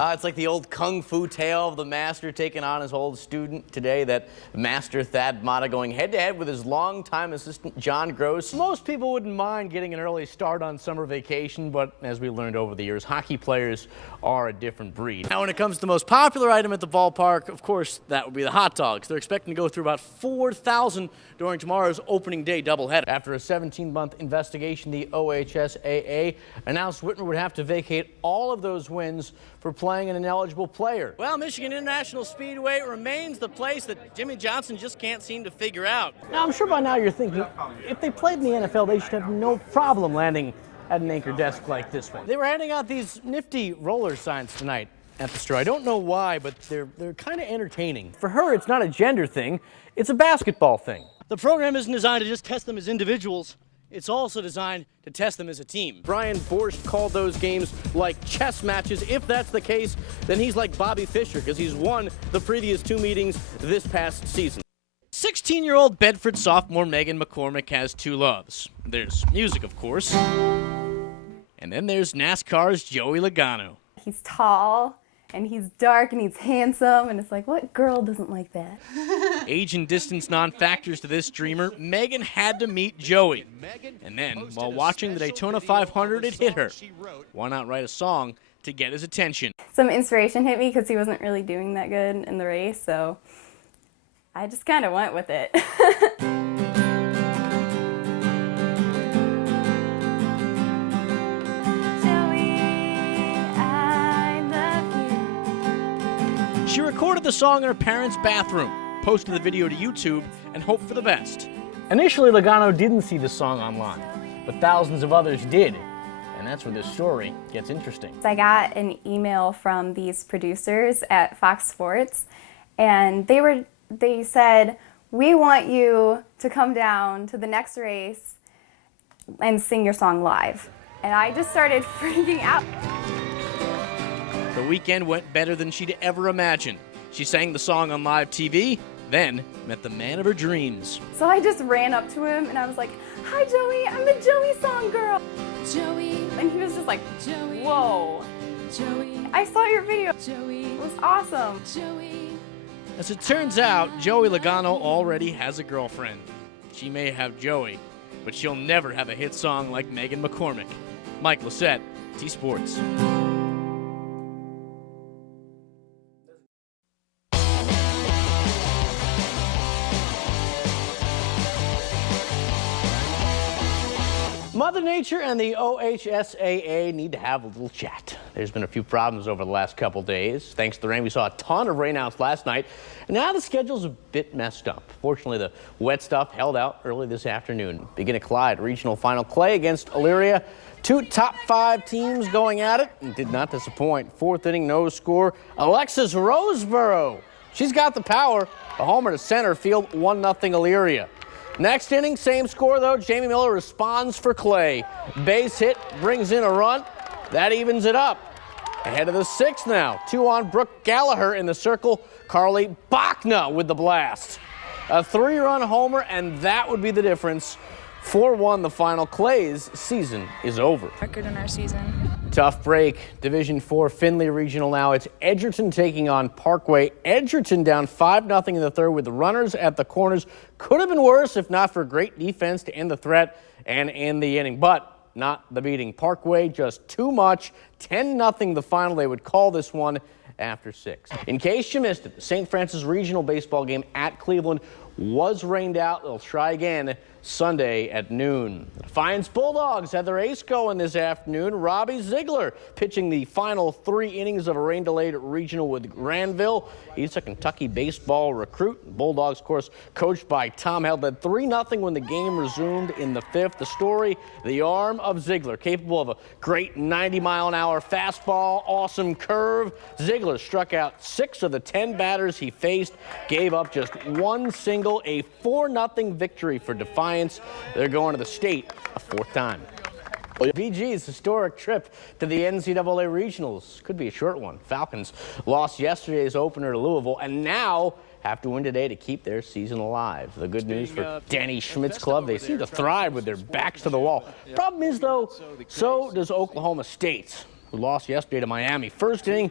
It's like the old kung fu tale of the master taking on his old student. Today, that master Thad Matta going head-to-head with his longtime assistant John Gross. Most people wouldn't mind getting an early start on summer vacation, but as we learned over the years, hockey players are a different breed. Now, when it comes to the most popular item at the ballpark, of course, that would be the hot dogs. They're expecting to go through about 4,000 during tomorrow's opening day doubleheader. After a 17-month investigation, the OHSAA announced Whitmer would have to vacate all of those wins for playing an ineligible player. Well, Michigan International Speedway remains the place that Jimmy Johnson just can't seem to figure out. Now, I'm sure by now you're thinking, if they played in the NFL, they should have no problem landing at an anchor desk like this one. They were handing out these nifty roller signs tonight at the store. I don't know why, but they're kind of entertaining. For her, it's not a gender thing, it's a basketball thing. The program isn't designed to just test them as individuals. It's also designed to test them as a team. Brian Borscht called those games like chess matches. If that's the case, then he's like Bobby Fischer, because he's won the previous 2 meetings this past season. 16-year-old Bedford sophomore Megan McCormick has 2 loves. There's music, of course. And then there's NASCAR's Joey Logano. He's tall, and he's dark, and he's handsome, and it's like, what girl doesn't like that? Age and distance non-factors to this dreamer, Megan had to meet Joey. And then, while watching the Daytona 500, it hit her. Why not write a song to get his attention? Some inspiration hit me because he wasn't really doing that good in the race, so I just kind of went with it. She recorded the song in her parents' bathroom, posted the video to YouTube, and hoped for the best. Initially, Logano didn't see the song online, but thousands of others did. And that's where this story gets interesting. I got an email from these producers at Fox Sports, and they said, we want you to come down to the next race and sing your song live. And I just started freaking out. The weekend went better than she'd ever imagined. She sang the song on live TV, then met the man of her dreams. So I just ran up to him and I was like, hi Joey, I'm the Joey song girl. Joey. And he was just like, Joey. Whoa. Joey. I saw your video. Joey. It was awesome. Joey. As it turns out, Joey Logano already has a girlfriend. She may have Joey, but she'll never have a hit song like Megan McCormick. Mike Lacett, T-Sports. Mother Nature and the OHSAA need to have a little chat. There's been a few problems over the last couple days. Thanks to the rain, we saw a ton of rainouts last night. And now the schedule's a bit messed up. Fortunately, the wet stuff held out early this afternoon. Begin at Clyde regional final. Clay against Elyria. 2 top 5 teams going at it. And did not disappoint. 4th inning, no score. Alexis Roseborough. She's got the power. A homer to center field, 1-0 Elyria. Next inning, same score though. Jamie Miller responds for Clay. Base hit, brings in a run. That evens it up. Ahead of the 6th now. 2 on Brooke Gallagher in the circle. Carly Bachna with the blast. A 3-run homer, and that would be the difference. 4-1 the final. Clay's season is over. Record in our season. Tough break. Division 4 Findlay Regional now. It's Edgerton taking on Parkway. Edgerton down 5-0 in the 3rd with the runners at the corners. Could have been worse if not for great defense to end the threat and end the inning, but not the beating. Parkway just too much. 10-0 the final. They would call this one after 6. In case you missed it, the St. Francis Regional baseball game at Cleveland was rained out. They'll try again Sunday at noon. The Defiance Bulldogs had their ace going this afternoon. Robbie Ziegler pitching the final 3 innings of a rain-delayed regional with Granville. He's a Kentucky baseball recruit. The Bulldogs, of course, coached by Tom Held, led 3-0 when the game resumed in the 5th. The story, the arm of Ziegler, capable of a great 90-mile-an-hour fastball, awesome curve. Ziegler struck out 6 of the 10 batters he faced, gave up just 1 single, a 4-0 victory for Defiance. They're going to the state a 4th time. VG's historic trip to the NCAA Regionals could be a short one. Falcons lost yesterday's opener to Louisville and now have to win today to keep their season alive. The good news for Danny Schmidt's club, they seem to thrive with their backs to the wall. Problem is, though, so does Oklahoma State. who lost yesterday to Miami. First inning,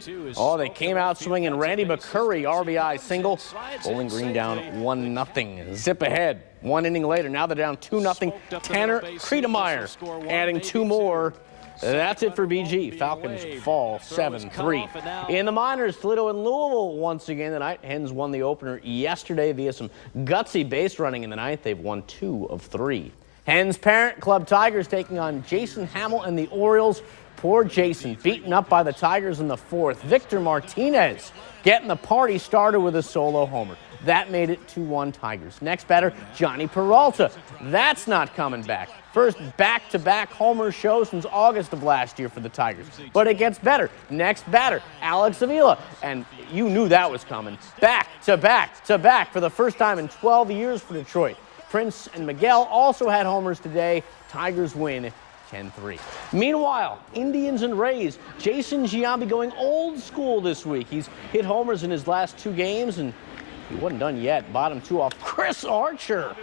they came out swinging. Randy McCurry, RBI single. Bowling Green down 1-0. Zip ahead. 1 inning later, now they're down 2-0. Tanner Kriedemeyer adding 2 more. That's it for BG. Falcons fall 7-3. In the minors, Toledo and Louisville once again tonight. Hens won the opener yesterday via some gutsy base running in the ninth. They've won 2 of 3. Hens parent club Tigers taking on Jason Hamill and the Orioles. Poor Jason, beaten up by the Tigers in the 4th. Victor Martinez getting the party started with a solo homer. That made it 2-1 Tigers. Next batter, Johnny Peralta. That's not coming back. First back-to-back homer show since August of last year for the Tigers. But it gets better. Next batter, Alex Avila. And you knew that was coming. Back-to-back for the first time in 12 years for Detroit. Prince and Miguel also had homers today. Tigers win 10-3. Meanwhile, Indians and Rays. Jason Giambi going old school this week. He's hit homers in his last 2 games, and he wasn't done yet. Bottom 2 off Chris Archer.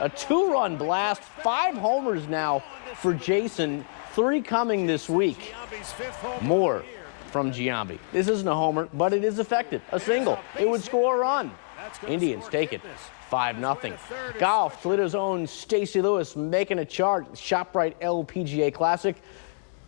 A 2-run blast. 5 homers now for Jason. 3 coming this week. More from Giambi. This isn't a homer, but it is effective. A single. It would score a run. Indians take it 5-0. Golf, Toledo's own Stacy Lewis making a charge. ShopRite LPGA Classic.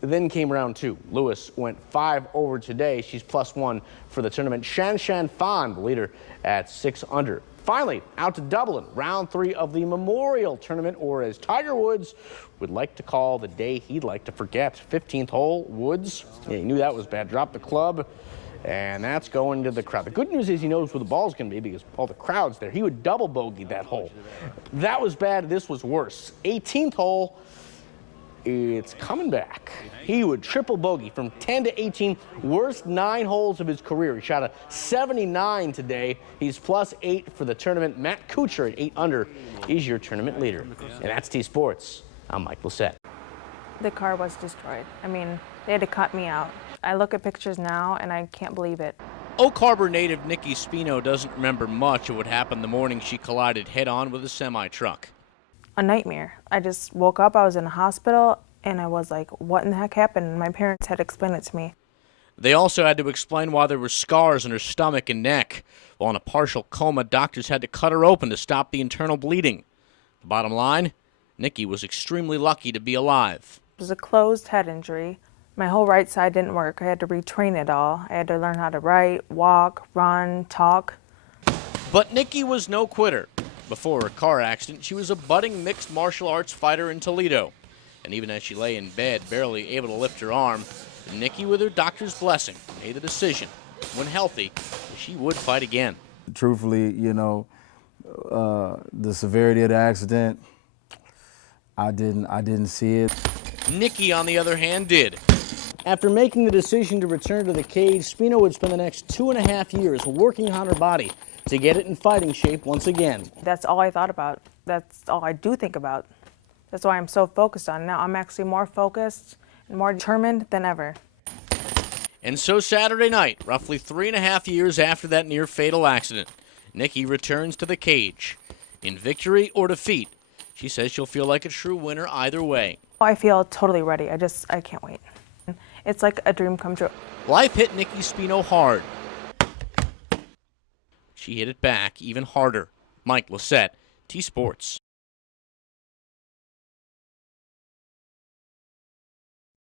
Then came round 2. Lewis went 5 over today. She's +1 for the tournament. Shan Fan, the leader, at 6 under. Finally, out to Dublin, round 3 of the Memorial Tournament, or as Tiger Woods would like to call the day he'd like to forget. 15th hole, Woods. Yeah, he knew that was bad. Dropped the club, and that's going to the crowd. The good news is he knows where the ball's going to be because all the crowd's there. He would double bogey that hole. That was bad. This was worse. 18th hole. It's coming back. He would triple bogey from 10 to 18, worst 9 holes of his career. He shot a 79 today. He's +8 for the tournament. Matt Kuchar at 8 under is your tournament leader. And that's T-Sports. I'm Mike Lacett. The car was destroyed. I mean, they had to cut me out. I look at pictures now and I can't believe it. Oak Harbor native Nikki Spino doesn't remember much of what happened the morning she collided head-on with a semi-truck. A nightmare. I just woke up, I was in the hospital, and I was like, what in the heck happened? My parents had to explain it to me. They also had to explain why there were scars on her stomach and neck. While in a partial coma, doctors had to cut her open to stop the internal bleeding. The bottom line, Nikki was extremely lucky to be alive. It was a closed head injury. My whole right side didn't work. I had to retrain it all. I had to learn how to write, walk, run, talk. But Nikki was no quitter. Before her car accident, she was a budding mixed martial arts fighter in Toledo. And even as she lay in bed, barely able to lift her arm, Nikki, with her doctor's blessing, made the decision, when healthy, she would fight again. Truthfully, the severity of the accident, I didn't see it. Nikki, on the other hand, did. After making the decision to return to the cage, Spino would spend the next 2.5 years working on her body to get it in fighting shape once again. That's all I thought about. That's all I do think about. That's why I'm so focused on it now. I'm actually more focused and more determined than ever. And so Saturday night, roughly 3.5 years after that near-fatal accident, Nikki returns to the cage. In victory or defeat, she says she'll feel like a true winner either way. I feel totally ready. I can't wait. It's like a dream come true. Life hit Nikki Spino hard. She hit it back even harder. Mike Lacett, T-Sports.